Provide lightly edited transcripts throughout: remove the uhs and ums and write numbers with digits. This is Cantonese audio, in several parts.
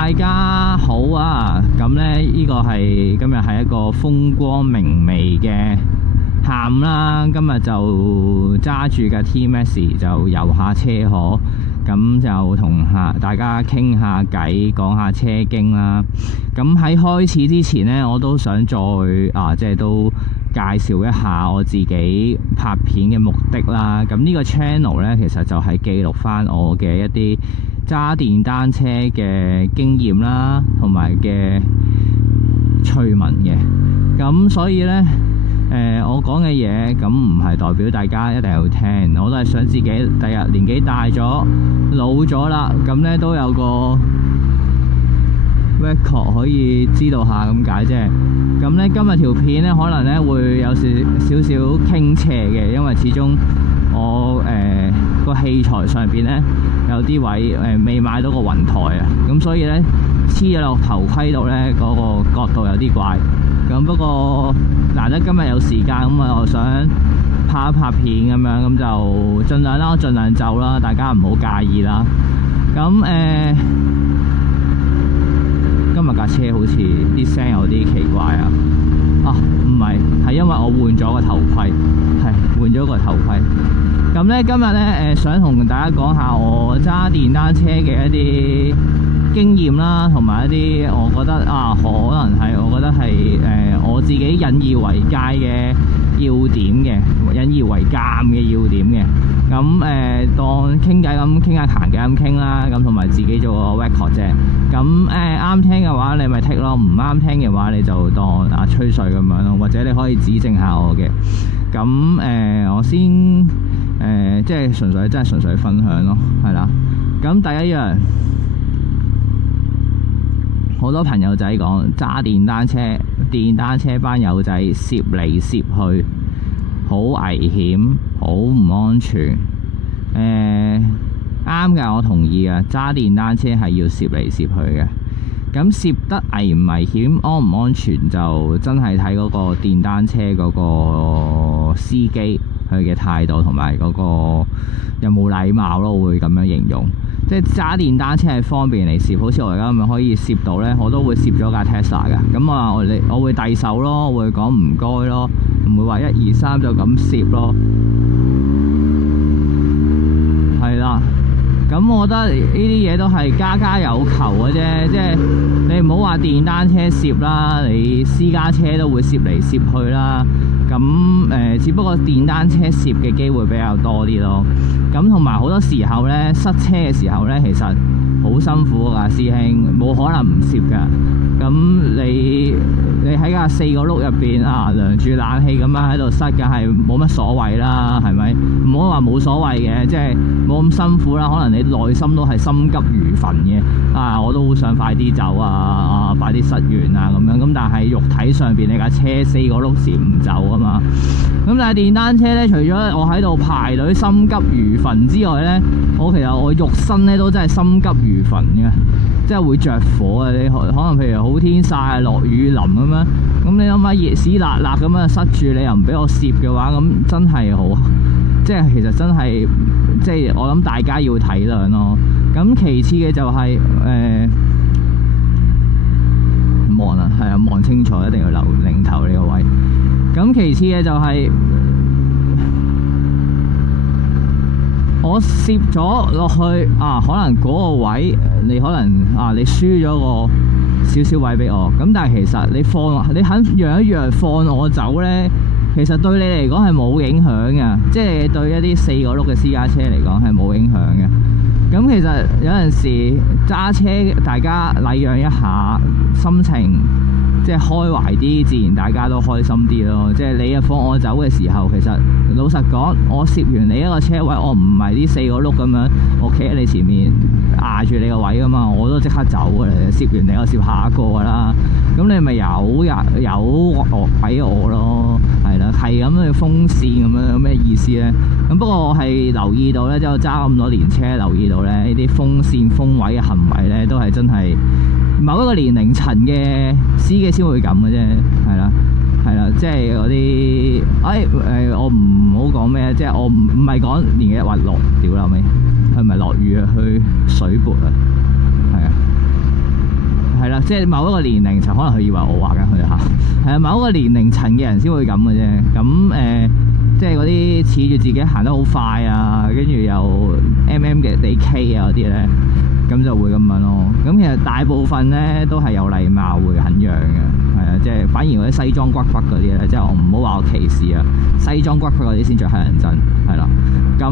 大家好啊！咁呢，呢個係今日係一個風光明媚嘅下午啦。今日就揸住架 T-Max 就遊下車河，咁就同大家傾下偈，講下車經啦。咁喺開始之前呢，我都想再即係都介紹一下我自己拍片嘅目的啦。咁呢個 channel 呢，其實就係記錄返我嘅一啲揸電單車嘅經驗啦，同埋嘅趣聞嘅。咁所以呢，我講嘅嘢咁唔係代表大家一定要聽，我都係想自己第日年紀大咗、老咗啦，咁呢都有個 record 可以知道下咁解啫。咁呢，今日條片呢，可能呢會有少少傾斜嘅，因為始終我個器材上邊呢，有啲位未買到個雲台啊，咁所以呢，黐咗落頭盔度呢，嗰個角度有啲怪。咁不過難得今日有時間，咁啊我想拍一拍片咁樣，咁就盡量啦，盡量就啦，大家唔好介意啦。咁今日架車好似啲聲有啲奇怪啊！唔係因為我換咗個頭盔，係換咗個頭盔。咁呢，今日呢，想同大家講下我揸電單車嘅一啲經驗啦，同埋一啲我覺得可能係我覺得係我自己引以為戒嘅要點嘅，引以為鑑嘅要點嘅。咁當傾偈咁傾下閒偈咁傾啦，咁同埋自己做個 record 啫。咁啱聽嘅話你咪剔咯，唔啱聽嘅話你就當吹水咁樣咯，或者你可以指正下我嘅。咁我先即係純粹分享咯，係啦。咁第一樣，好多朋友仔講揸電單車班友仔攝嚟攝去，好危險，好唔安全。啱嘅，我同意嘅。揸電單車係要攝嚟攝去嘅。咁攝得危唔危險、安唔安全，就真係睇嗰個電單車嗰個司機佢嘅態度同埋嗰個有冇禮貌咯，我會咁樣形容。即係揸電單車係方便嚟攝，好似我而家咁樣可以攝到呢，我都會攝咗架 Tesla 㗎。咁我會遞手咯，我會講唔該咯，唔會話1、2、3就咁攝咯。係啦。咁我覺得呢啲嘢都係家有求嘅啫，即係你唔好話電單車攝啦，你私家車都會攝嚟攝去啦。咁只不過電單車攝嘅機會比較多啲咯。咁同埋好多時候呢，塞車嘅時候呢，其實好辛苦㗎，師兄，冇可能唔攝㗎。咁你喺架4個轆入邊涼住冷氣咁樣喺度塞嘅係冇乜所謂啦，係咪？唔好話冇所謂嘅，即係冇咁辛苦啦。可能你內心都係心急如焚嘅，我都好想快啲走快啲塞完咁樣。咁但係肉體上邊你架車4個轆攝唔走啊嘛。咁但係電單車呢，除咗我喺度排隊心急如焚之外呢，其實我肉身呢都真係心急如焚嘅。即係會着火啊！你可能譬如好天曬、落雨淋咁樣，咁你諗下熱屎辣辣咁樣塞住你，又唔俾我攝嘅話，咁真係好，即係其實真係，即係我諗大家要體諒咯。咁其次嘅就係望啊，係啊，望清楚，一定要留領頭呢個位。咁其次嘅就係我攝咗落去可能嗰個位你可能你輸咗個少少位俾我，咁但係其實你肯讓一讓放我走呢，其實對你嚟講係冇影響嘅，即係對一啲4個轆嘅私家車嚟講係冇影響嘅。咁其實有陣時揸車大家禮讓一下，心情即係開懷啲，自然大家都開心啲咯。即係你放我走嘅時候，其實老實講，我攝完你一個車位，我唔係啲4個轆咁樣，我企喺你前面壓住你個位噶嘛，我都即刻走嘅。攝完你，我攝下一個噶啦。咁你咪有俾我咯，係啦，係咁嘅風扇咁樣，有咩意思呢？咁不過我係留意到呢，即係我揸咁多年車，留意到呢啲風扇風位嘅行為呢，都係真係某一個年齡層嘅司機先會咁嘅啫，係啦，即係嗰啲，我唔好講咩，即係我唔係講年紀話落屌啦尾，係咪落雨啊？去水撥啊，係啊，啦，即係某一個年齡層，可能佢以為我話緊佢嚇，係啊，某一個年齡層嘅人先會咁嘅啫。咁即係嗰啲恃住自己行得好快啊，跟住又 嘅地 K 啊嗰啲咧，咁就會咁樣咯。咁其實大部分咧都係有禮貌，會肯讓嘅，係啊，即係反而嗰啲西裝骨骨嗰啲咧，即係我唔好話我歧視啊，西裝骨骨嗰啲先最乞人憎，係啦。咁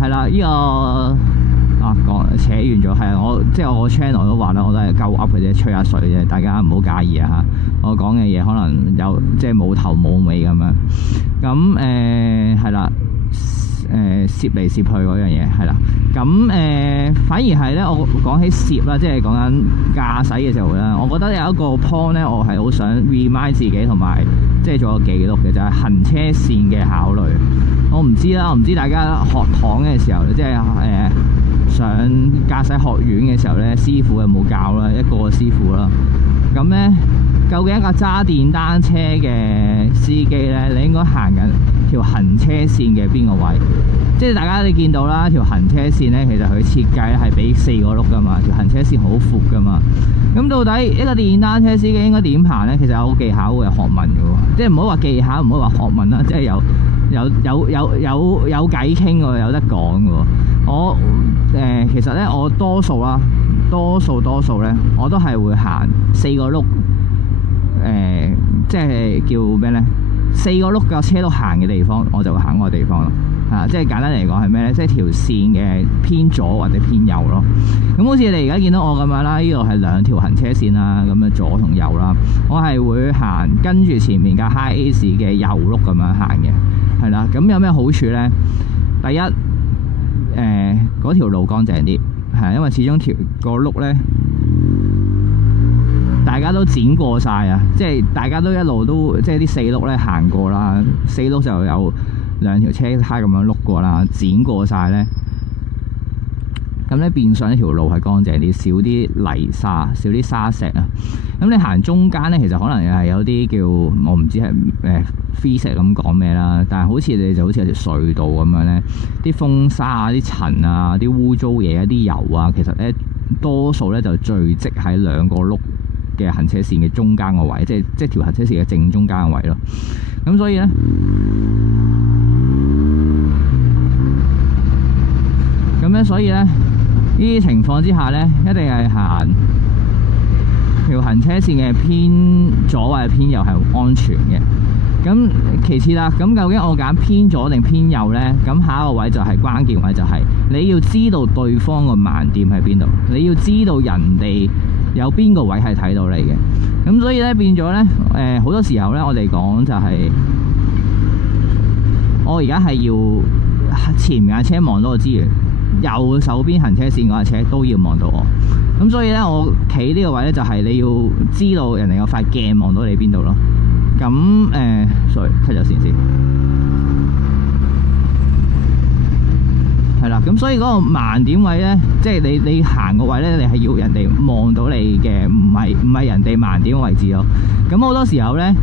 係啦，呢個。講扯遠咗，係啊！我 channel 都話啦，我都係鳩噏嘅啫，吹下水啫，大家唔好介意啊嚇！我講嘅嘢可能有即係冇頭冇尾咁樣，咁係啦，攝嚟攝去嗰樣嘢係啦，咁反而係咧，我講起攝啦，即係講緊駕駛嘅時候咧，我覺得有一個 point 咧，我係好想 remind 自己同埋即係做個記錄嘅，就係行車線嘅考慮。我唔知啦，我唔知大家學堂嘅時候即係上駕駛學院嘅時候咧，師傅有冇教啦？一個師傅啦。咁咧，究竟一個揸電單車嘅司機咧，你應該行緊條行車線嘅邊個位？即係大家你見到啦，條行車線咧，其實佢設計係俾4個轆噶嘛，條行車線好闊噶嘛。咁到底一個電單車司機應該點行咧？其實有技巧嘅，有學問嘅喎。即係唔好話技巧，唔好話學問啦，即係有偈傾喎，有得講嘅喎。其實咧，我多數咧，我都係會行4個轆，即係叫咩咧？4個轆嘅車轆行嘅地方，我就會行嗰個地方咯。即係簡單嚟講係咩咧？即係條線嘅偏左或者偏右咯。咁好似你而家見到我咁樣啦，呢度係2條行車線啦，咁樣左同右啦。我係會行跟住前面架 HiAce 嘅右轆咁樣行嘅，係啦。咁有咩好處咧？第一，嗰條路乾淨啲，係因為始終個轆咧，大家都剪過晒啊！即係大家都一路都即係啲4轆咧行過啦，4轆就有2條車胎咁樣碌過啦，剪過晒咧，咁咧變相呢條路係乾淨啲，少啲泥沙，少啲沙石啊！咁你行中間咧，其實可能係有啲叫我唔知係physics 咁講咩啦，但係好似你就好似有條隧道咁樣咧，啲風沙啊、啲塵啊、啲污糟嘢、啲油啊，其實咧多數咧就聚積喺2個轆嘅行車線嘅中間個位，即係條行車線嘅正中間個位咯。咁所以咧，呢啲情況之下咧，一定係行條行車線嘅偏左或者偏右係安全嘅。咁其次啦，咁究竟我揀偏左定偏右呢？咁下一個位就係關鍵位，就係你要知道對方個盲點喺邊度，你要知道人哋有邊個位係睇到你嘅。咁所以咧變咗咧，好多時候咧，我哋講就係我而家係要前面架車望到個資源，右手邊行車線嗰架車都要望到我。咁所以咧，我企呢個位咧，就係你要知道人哋有塊鏡望到你邊度咯。咁sorry cut 咗線先，係啦。咁所以嗰個盲點位咧，即係你行個位咧，你係要人哋望到你嘅，唔係人哋盲點嘅位置咯。咁好多時候咧，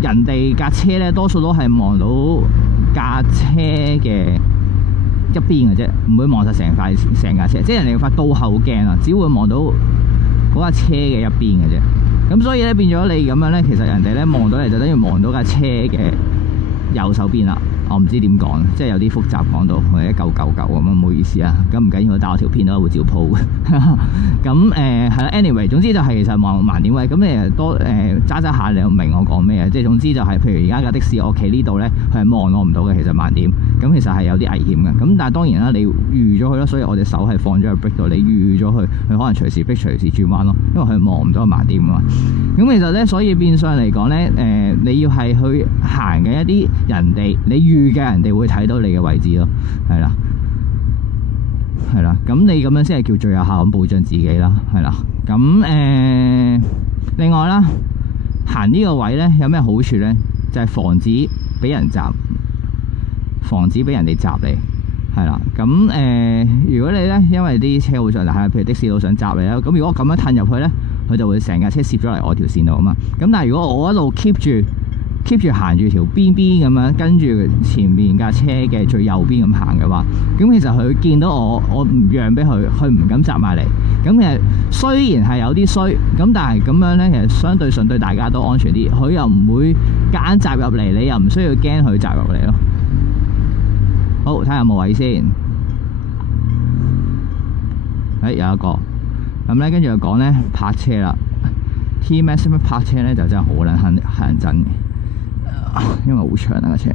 人哋架車咧，多數都係望到架車嘅一邊嘅啫，唔會望晒成架車。即係人哋塊倒後鏡啊，只會望到嗰架車嘅一邊嘅啫。咁所以咧變咗你咁樣咧，其實人哋咧望到你就等於望到架車嘅右手邊啦。我唔知點講，即係有啲複雜講到，我哋一嚿咁啊，唔好意思啊。咁唔緊要，但我條片都會照鋪嘅。咁係啦 ，anyway， 總之就係其實望盲點位。咁你多揸下，你又明我講咩啊？即係總之就係，譬如而家架的士，我企呢度咧，佢係望我唔到嘅。其實盲點，咁其實係有啲危險嘅。咁但係當然啦，你預咗佢咯，所以我隻手係放咗喺 brake 度，你預咗佢，佢可能隨時逼隨時轉彎咯，因為佢望唔到個盲點啊嘛。咁其實咧，所以變相嚟講咧，你要係去行嘅一啲人哋，你預計人哋會睇到你嘅位置咯，係啦，咁你咁樣先係叫最有效咁保障自己啦，係啦。咁另外啦，行呢個位咧有咩好處咧？就係防止俾人襲，防止俾人哋襲你，係啦。咁如果你咧因為啲車會上嚟，譬如的士佬想襲你啦，咁如果我咁樣褪入去咧，佢就會成架車攝咗嚟我條線度啊嘛。咁但係如果我一路 keep 住行住條邊咁樣，跟住前面架車嘅最右邊咁行嘅話，咁其實佢見到我唔讓俾佢，佢唔敢襲埋嚟。咁其實雖然係有啲衰，咁但係咁樣咧，其實相對上對大家都安全啲。佢又唔會夾硬閘入嚟，你又唔需要驚佢閘入嚟咯。好，睇下有冇位先。有一個。咁咧，跟住就講咧泊車啦。T-Max 泊車咧就真係好撚乞人憎嘅，因為好長啊架車。